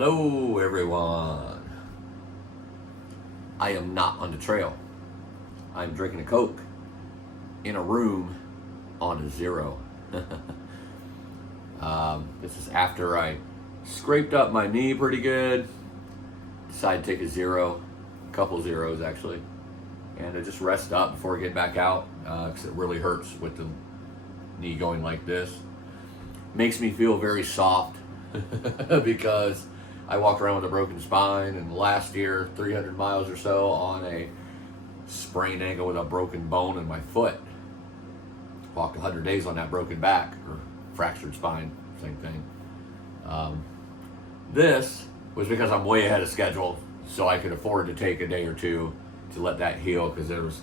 Hello everyone. I am not on the trail. I'm drinking a Coke in a room on a zero. This is after I scraped up my knee pretty good. Decided to take a couple zeros actually, and I just rest up before I get back out because it really hurts with the knee going like this. Makes me feel very soft because I walked around with a broken spine, and last year 300 miles or so on a sprained ankle with a broken bone in my foot. Walked 100 days on that broken back, or fractured spine, same thing. This was because I'm way ahead of schedule, so I could afford to take a day or two to let that heal, because there was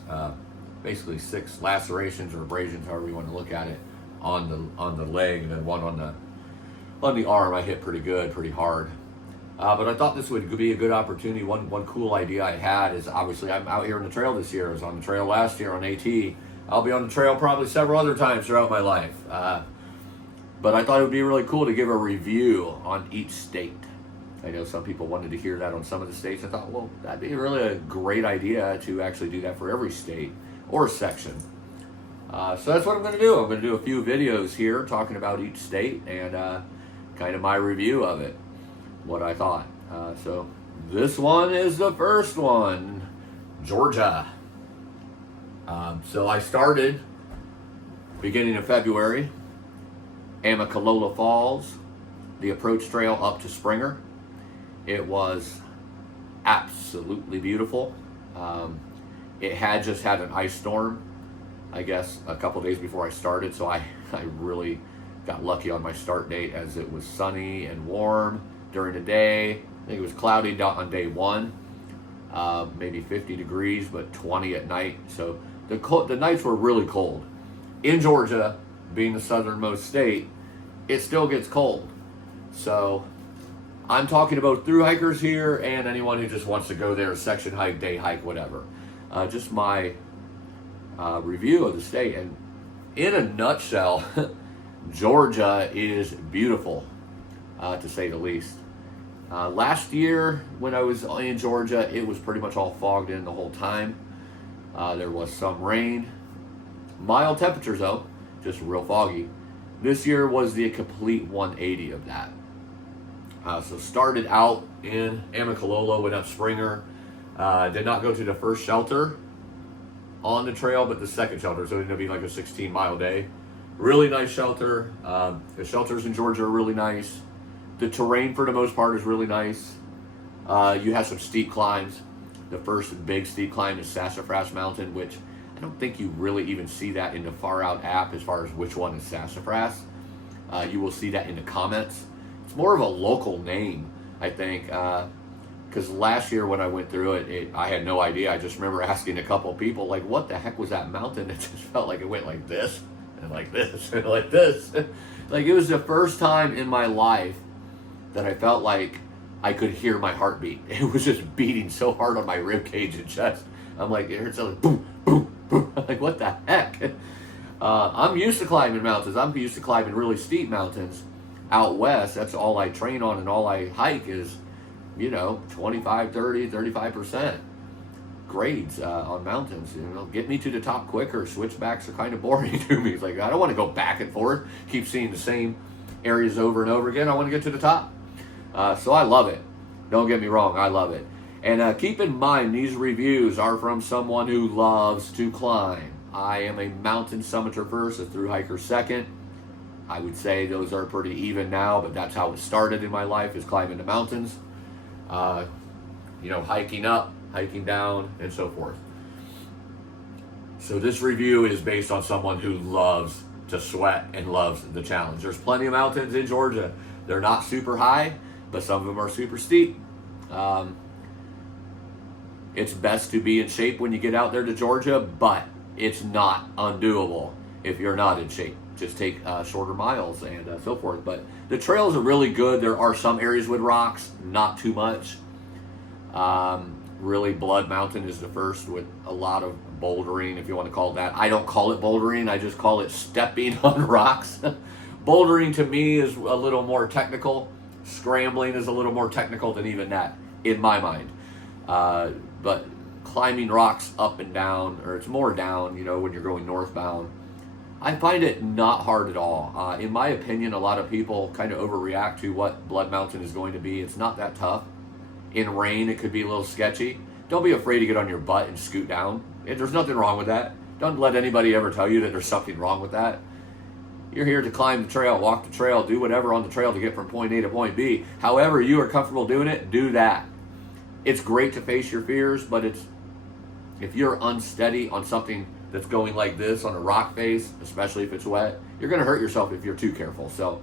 basically 6 lacerations or abrasions, however you want to look at it, on the leg, and then one on the arm. I hit pretty good, pretty hard. But I thought this would be a good opportunity. One cool idea I had is, obviously I'm out here on the trail this year. I was on the trail last year on AT. I'll be on the trail probably several other times throughout my life. But I thought it would be really cool to give a review on each state. I know some people wanted to hear that on some of the states. I thought, well, that'd be really a great idea to actually do that for every state or section. So that's what I'm going to do. I'm going to do a few videos here talking about each state and kind of my review of it, what I thought. So this one is the first one, Georgia. So I started beginning of February, Amicalola Falls, the approach trail up to Springer. It was absolutely beautiful. It had just had an ice storm, I guess, a couple days before I started, so I really got lucky on my start date, as it was sunny and warm during the day. I think it was cloudy on day 1, maybe 50 degrees, but 20 at night. So the nights were really cold. In Georgia, being the southernmost state, it still gets cold. So I'm talking about through hikers here and anyone who just wants to go there, section hike, day hike, whatever. Just my review of the state. And in a nutshell, Georgia is beautiful, to say the least. Last year when I was in Georgia, it was pretty much all fogged in the whole time. There was some rain, mild temperatures though, just real foggy. This year was the complete 180 of that. So started out in Amicalola, went up Springer, did not go to the first shelter on the trail, but the second shelter, so it ended up being like a 16-mile day. Really nice shelter. The shelters in Georgia are really nice. The terrain for the most part is really nice. You have some steep climbs. The first big steep climb is Sassafras Mountain, which I don't think you really even see that in the Far Out app as far as which one is Sassafras. You will see that in the comments. It's more of a local name, I think, because last year when I went through it, I had no idea. I just remember asking a couple of people, like, what the heck was that mountain? It just felt like it went like this, and like this, and like this. Like, it was the first time in my life that I felt like I could hear my heartbeat. It was just beating so hard on my rib cage and chest. I'm like, it hurts like boom, boom, boom. I'm like, what the heck? I'm used to climbing mountains. I'm used to climbing really steep mountains out west. That's all I train on and all I hike is, 25, 30, 35% grades on mountains. Get me to the top quicker. Switchbacks are kind of boring to me. It's like, I don't want to go back and forth, keep seeing the same areas over and over again. I want to get to the top. So I love it. Don't get me wrong, I love it. And keep in mind, these reviews are from someone who loves to climb. I am a mountain summiter first, a through hiker second. I would say those are pretty even now, but that's how it started in my life, is climbing the mountains. Hiking up, hiking down, and so forth. So this review is based on someone who loves to sweat and loves the challenge. There's plenty of mountains in Georgia. They're not super high, but some of them are super steep. It's best to be in shape when you get out there to Georgia, but it's not undoable if you're not in shape. Just take shorter miles and so forth. But the trails are really good. There are some areas with rocks, not too much. Really, Blood Mountain is the first with a lot of bouldering, if you want to call it that. I don't call it bouldering. I just call it stepping on rocks. Bouldering to me is a little more technical. Scrambling is a little more technical than even that, in my mind. But climbing rocks up and down, or it's more down, when you're going northbound, I find it not hard at all. In my opinion, a lot of people kind of overreact to what Blood Mountain is going to be. It's not that tough. In rain, it could be a little sketchy. Don't be afraid to get on your butt and scoot down. There's nothing wrong with that. Don't let anybody ever tell you that there's something wrong with that. You're here to climb the trail, walk the trail, do whatever on the trail to get from point A to point B. However you are comfortable doing it, do that. It's great to face your fears, but if you're unsteady on something that's going like this on a rock face, especially if it's wet, you're going to hurt yourself if you're too careful. So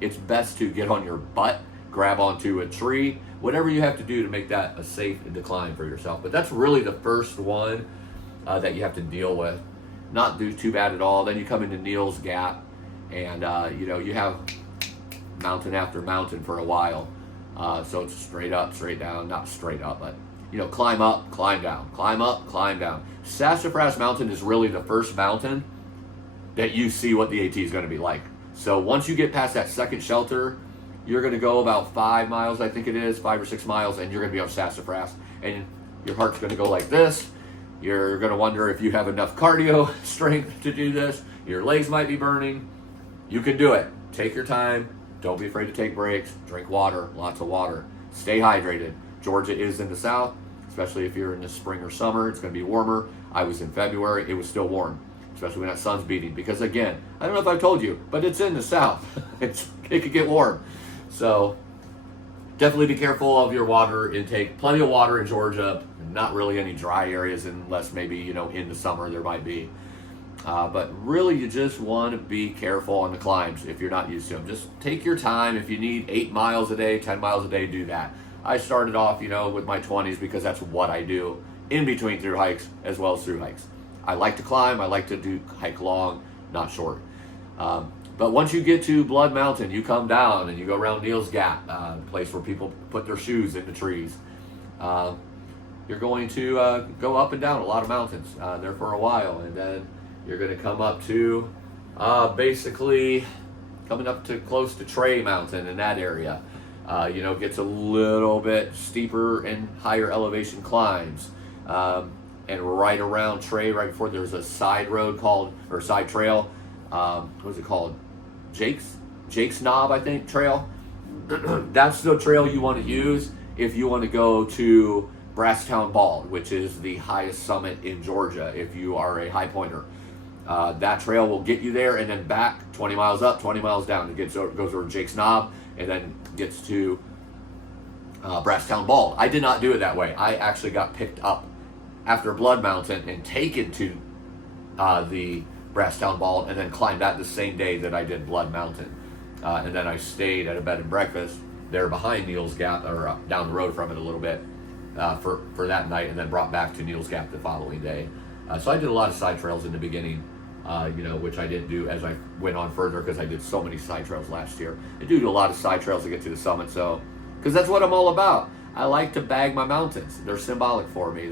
it's best to get on your butt, grab onto a tree, whatever you have to do to make that a safe decline for yourself. But that's really the first one that you have to deal with. Not do too bad at all. Then you come into Neal's Gap, and you have mountain after mountain for a while. So it's straight up, straight down, not straight up, but climb up, climb down, climb up, climb down. Sassafras Mountain is really the first mountain that you see what the AT is going to be like. So once you get past that second shelter, you're going to go about 5 miles, I think it is, 5 or 6 miles, and you're going to be on Sassafras, and your heart's going to go like this. You're going to wonder if you have enough cardio strength to do this. Your legs might be burning. You can do it. Take your time. Don't be afraid to take breaks. Drink water, lots of water. Stay hydrated. Georgia is in the south, especially if you're in the spring or summer. It's going to be warmer. I was in February. It was still warm, especially when that sun's beating. Because again, I don't know if I've told you, but it's in the south. It could get warm. So definitely be careful of your water intake. Plenty of water in Georgia. Not really any dry areas unless maybe, in the summer there might be. But really you just want to be careful on the climbs if you're not used to them. Just take your time. If you need 8 miles a day, 10 miles a day, do that. I started off, with my 20s because that's what I do in between through hikes as well as through hikes. I like to climb. I like to hike long, not short. But once you get to Blood Mountain, you come down and you go around Neal's Gap, a place where people put their shoes in the trees. You're going to go up and down a lot of mountains there for a while, and then you're going to come up to basically coming up to close to Trey Mountain in that area. Gets a little bit steeper and higher elevation climbs. And right around Trey, right before, there's a side road side trail. What is it called? Jake's Knob, I think, trail. That's the trail you want to use if you want to go to Brasstown Bald, which is the highest summit in Georgia if you are a high pointer. That trail will get you there and then back 20 miles up, 20 miles down. It goes over Jake's Knob and then gets to Brasstown Bald. I did not do it that way. I actually got picked up after Blood Mountain and taken to the Brasstown Bald and then climbed that the same day that I did Blood Mountain. And then I stayed at a bed and breakfast there behind Neal's Gap, or down the road from it a little bit for that night, and then brought back to Neal's Gap the following day. So I did a lot of side trails in the beginning, which I didn't do as I went on further because I did so many side trails last year. I do a lot of side trails to get to the summit, so because that's what I'm all about. I like to bag my mountains. They're symbolic for me.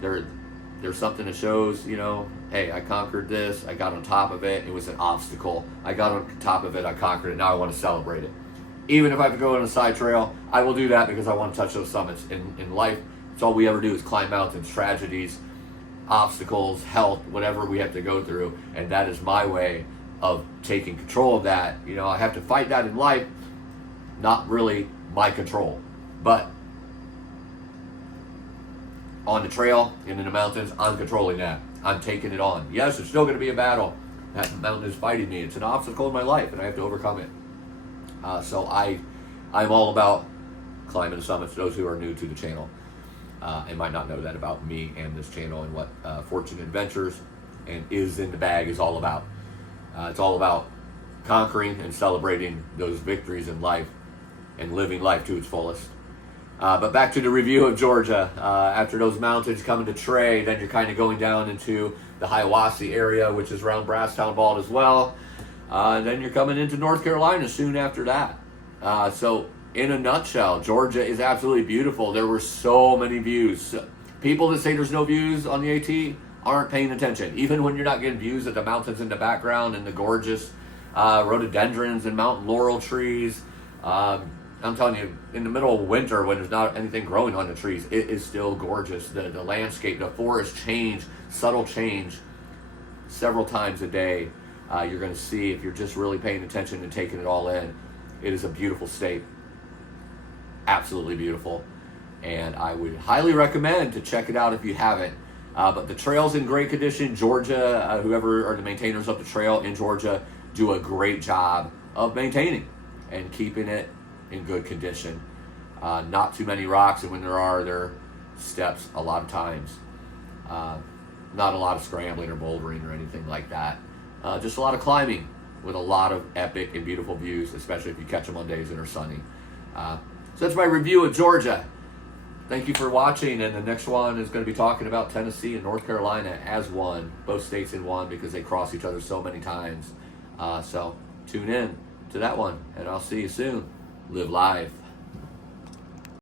There's something that shows, hey, I conquered this. I got on top of it. It was an obstacle. I got on top of it. I conquered it. Now I want to celebrate it. Even if I have to go on a side trail, I will do that because I want to touch those summits. In life, it's all we ever do is climb mountains, tragedies, obstacles, health, whatever we have to go through. And that is my way of taking control of that. I have to fight that in life, not really my control. But on the trail and in the mountains, I'm controlling that. I'm taking it on. Yes, it's still going to be a battle. That mountain is fighting me. It's an obstacle in my life, and I have to overcome it. So I'm all about climbing the summits. Those who are new to the channel and might not know that about me and this channel and what Fortune Adventures and Is in the Bag is all about. It's all about conquering and celebrating those victories in life and living life to its fullest. But back to the review of Georgia. After those mountains coming to Trey, then you're kind of going down into the Hiawassee area, which is around Brasstown Bald as well. And then you're coming into North Carolina soon after that. So in a nutshell, Georgia is absolutely beautiful. There were so many views. People that say there's no views on the AT aren't paying attention. Even when you're not getting views of the mountains in the background and the gorgeous rhododendrons and mountain laurel trees, I'm telling you, in the middle of winter when there's not anything growing on the trees, it is still gorgeous. The landscape, the forest change, subtle change several times a day. You're going to see, if you're just really paying attention and taking it all in, it is a beautiful state. Absolutely beautiful. And I would highly recommend to check it out if you haven't. But the trail's in great condition. Georgia, whoever are the maintainers of the trail in Georgia, do a great job of maintaining and keeping it in good condition. Not too many rocks, and when there are steps a lot of times. Not a lot of scrambling or bouldering or anything like that. Just a lot of climbing with a lot of epic and beautiful views, especially if you catch them on days that are sunny. So that's my review of Georgia. Thank you for watching, and the next one is going to be talking about Tennessee and North Carolina as one, both states in one, because they cross each other so many times. So tune in to that one, and I'll see you soon. Live life.